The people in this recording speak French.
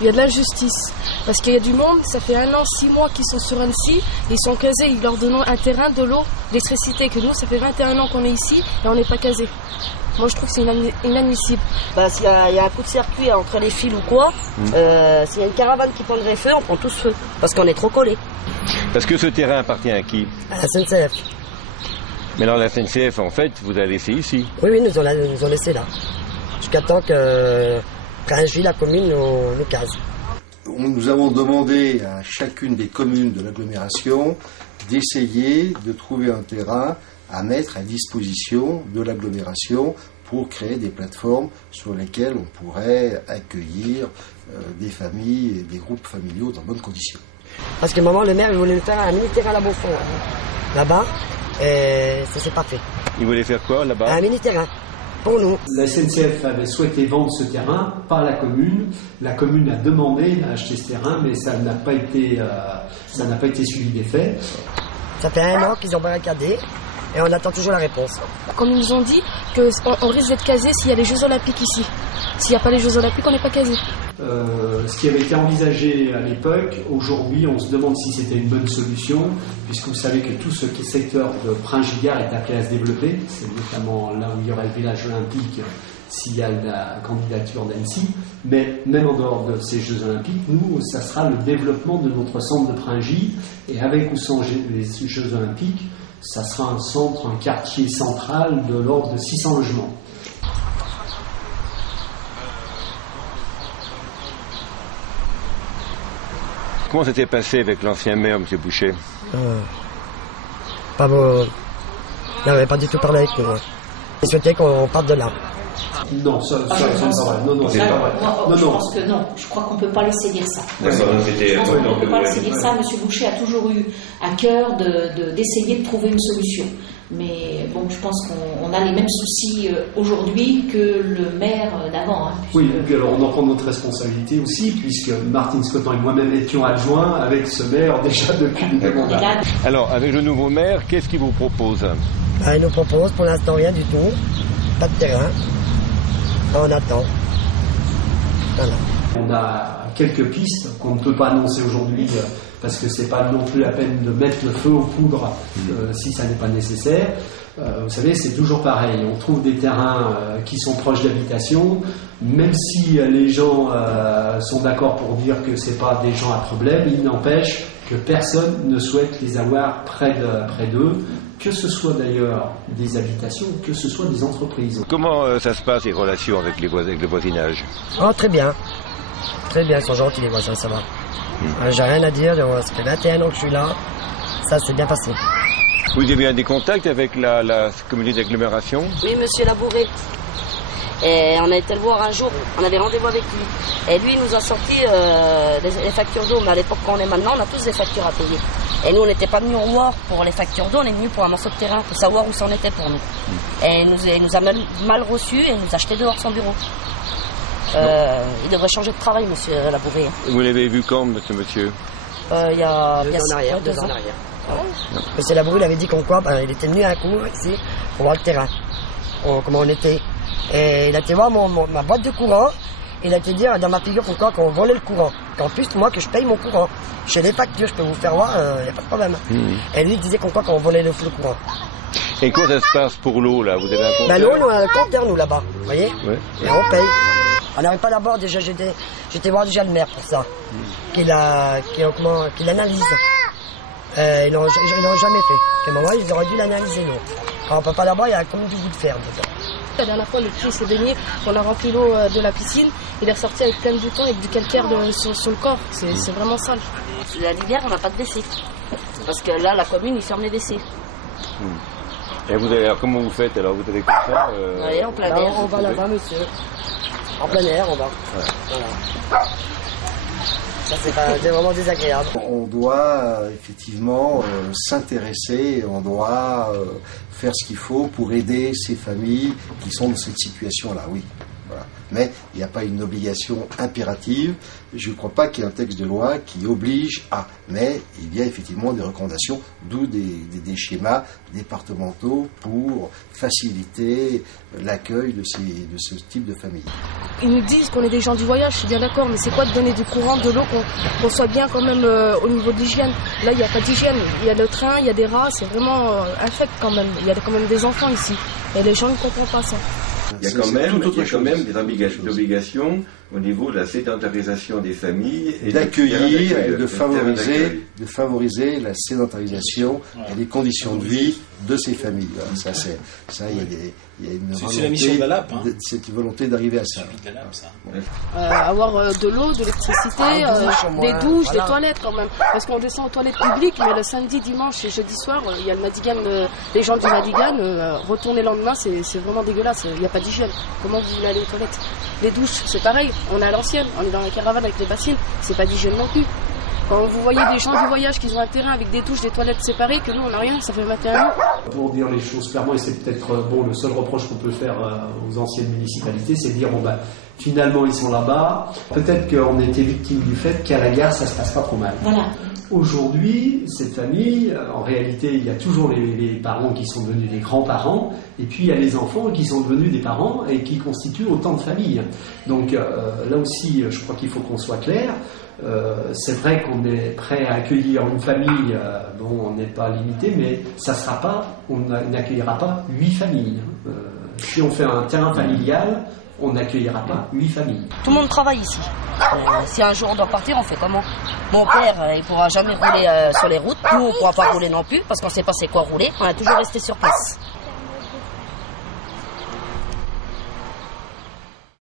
Il y a de l'injustice. Parce qu'il y a du monde, ça fait 1 an, 6 mois qu'ils sont sur Annecy, ils sont casés, ils leur donnent un terrain, de l'eau, d'électricité, que nous, ça fait 21 ans qu'on est ici et on n'est pas casés. Moi, je trouve que c'est inadmissible. Bah, s'il y a un coup de circuit entre les fils ou quoi, s'il y a une caravane qui prendrait feu, on prend tous feu, parce qu'on est trop collés. Parce que ce terrain appartient à qui? À la SNCF. Mais alors la SNCF, en fait, vous a laissé ici? Oui, nous ont laissé là. Jusqu'à temps que Pringy, la commune, nous case. Nous avons demandé à chacune des communes de l'agglomération d'essayer de trouver un terrain à mettre à disposition de l'agglomération pour créer des plateformes sur lesquelles on pourrait accueillir des familles et des groupes familiaux dans de bonnes conditions. Parce que maman, le maire, il voulait nous faire un mini-terrain là-bas au fond, là-bas, et ça s'est pas fait. Il voulait faire quoi là-bas? Un mini-terrain. Pour nous. La SNCF avait souhaité vendre ce terrain, pas la commune. La commune a demandé à acheter ce terrain, mais ça n'a pas été suivi des faits. Ça fait 1 an qu'ils ont barricadé et on attend toujours la réponse. Comme ils nous ont dit qu'on risque d'être casés s'il y a les Jeux Olympiques ici. S'il n'y a pas les Jeux Olympiques, on n'est pas casés. Ce qui avait été envisagé à l'époque, aujourd'hui, on se demande si c'était une bonne solution, puisque vous savez que tout ce secteur de Pringy-Gare est appelé à se développer. C'est notamment là où il y aura le village olympique s'il y a la candidature d'Annecy. Mais même en dehors de ces Jeux Olympiques, nous, ça sera le développement de notre centre de Pringy. Et avec ou sans les Jeux Olympiques, ça sera un centre, un quartier central de l'ordre de 600 logements. Comment ça s'est passé avec l'ancien maire, M. Boucher? Pas bon. Il n'avait pas du tout parlé avec nous. Il souhaitait qu'on parte de là. Non, ça c'est pas vrai. Non, c'est pas vrai. Moi, je pense que non. Je crois qu'on ne peut pas laisser dire ça. Je pense qu'on ne peut pas laisser dire ça. M. Boucher a toujours eu à cœur d'essayer de trouver une solution. Mais bon, je pense qu'on a les mêmes soucis aujourd'hui que le maire d'avant. Hein, oui, et puis alors on en prend notre responsabilité aussi, puisque Martine Scotton et moi-même étions adjoints avec ce maire déjà depuis des mandats. Alors, avec le nouveau maire, qu'est-ce qu'il vous propose? Il nous propose pour l'instant rien du tout, pas de terrain. On attend. Voilà. On a quelques pistes qu'on ne peut pas annoncer aujourd'hui parce que c'est pas non plus la peine de mettre le feu aux poudres si ça n'est pas nécessaire. Vous savez, c'est toujours pareil. On trouve des terrains qui sont proches d'habitation, même si les gens sont d'accord pour dire que c'est pas des gens à problème, il n'empêche que personne ne souhaite les avoir près d'eux, que ce soit d'ailleurs des habitations, que ce soit des entreprises. Comment ça se passe, les relations avec le voisinage? Oh, très bien. Très bien, ils sont gentils les voisins, ça va. J'ai rien à dire, ça fait 21 ans que je suis là, ça s'est bien passé. Vous avez eu des contacts avec la communauté d'agglomération? Oui, monsieur Labouré. Et on a été le voir un jour, on avait rendez-vous avec lui. Et lui, il nous a sorti les factures d'eau, mais à l'époque, quand on est maintenant, on a tous des factures à payer. Et nous, on n'était pas venus voir pour les factures d'eau, on est venus pour un morceau de terrain, pour savoir où c'en était pour nous. Et il nous a mal reçus et il nous a jeté dehors son bureau. Il devrait changer de travail, monsieur Labouré. Vous l'avez vu quand, monsieur? Il y a 2 ans en arrière. 2 ans en arrière. Ouais. Monsieur Labouré, il avait dit qu'on quoi, il était venu à un coup ici pour voir le terrain, comment on était. Et il a été voir ma boîte de courant, et il a été dire dans ma figure pourquoi qu'on volait le courant. Qu'en plus, moi, que je paye mon courant. J'ai les factures, je peux vous faire voir, il n'y a pas de problème. Et lui, il disait qu'on volait le courant. Et comment ça se passe pour l'eau, là? Vous avez un compteur? L'eau, nous, on a le compteur, nous, là-bas. Vous voyez? Ouais. Et on paye. On n'arrive pas d'abord, déjà, j'étais voir déjà le maire pour ça. Qu'il analyse. Ils l'ont jamais fait. Moi, ils auraient dû l'analyser, l'eau. Quand on peut pas d'abord, il y a comme du bout de fer dedans. La dernière fois, le petit s'est baigné, on a rempli l'eau de la piscine, il est ressorti avec plein de boutons, avec du calcaire sur le corps. C'est vraiment sale. La rivière, on n'a pas de WC. Parce que là, la commune, ils ferment les WC. Et alors, comment vous faites? Alors, vous avez quoi faire Allez, en plein air. On va là-bas, monsieur. En plein air, on va. Ouais. Voilà. Ça, c'est vraiment désagréable. On doit effectivement s'intéresser, on doit faire ce qu'il faut pour aider ces familles qui sont dans cette situation-là, oui. Voilà. mais il n'y a pas une obligation impérative. Je ne crois pas qu'il y ait un texte de loi qui oblige à, mais il y a effectivement des recommandations, d'où des schémas départementaux pour faciliter l'accueil de ce type de famille. Ils nous disent qu'on est des gens du voyage, je suis bien d'accord, mais c'est quoi de donner du courant, de l'eau, qu'on soit bien quand même au niveau de l'hygiène. Là, il n'y a pas d'hygiène, il y a le train, il y a des rats, c'est vraiment infect quand même. Il y a quand même des enfants ici, et les gens ne comprennent pas ça. Il y a quand même des obligations au niveau de la sédentarisation des familles et d'accueillir et de favoriser la sédentarisation et les conditions de vie de ces familles. Il y a une volonté, la mission de la LAP, hein. Cette volonté d'arriver à ça. Avoir de l'eau, de l'électricité, des douches, des toilettes quand même. Parce qu'on descend aux toilettes publiques, mais le samedi, dimanche et jeudi soir, il y a le Madigan, les gens du Madigan, retourner le lendemain, c'est vraiment dégueulasse. Il n'y a pas d'hygiène. Comment vous voulez aller aux toilettes? Les douches, c'est pareil. On est à l'ancienne, on est dans la caravane avec les bassines, c'est pas d'hygiène non plus. Quand vous voyez des gens du voyage qui ont un terrain avec des douches, des toilettes séparées, que nous on n'a rien, ça fait 21 ans. Pour dire les choses clairement, et c'est peut-être le seul reproche qu'on peut faire aux anciennes municipalités, c'est de dire finalement ils sont là-bas, peut-être qu'on était victime du fait qu'à la gare ça se passe pas trop mal. Voilà. Aujourd'hui, cette famille, en réalité, il y a toujours les parents qui sont devenus des grands-parents, et puis il y a les enfants qui sont devenus des parents et qui constituent autant de familles. Donc là aussi, je crois qu'il faut qu'on soit clair. C'est vrai qu'on est prêt à accueillir une famille, on n'est pas limité, mais ça sera pas, on n'accueillera pas 8 familles. Si on fait un terrain familial, on n'accueillera pas 8 familles. Tout le monde travaille ici. Si un jour on doit partir, on fait comment? Mon père, il pourra jamais rouler sur les routes. Nous, on pourra pas rouler non plus, parce qu'on sait pas c'est quoi rouler. On a toujours resté sur place.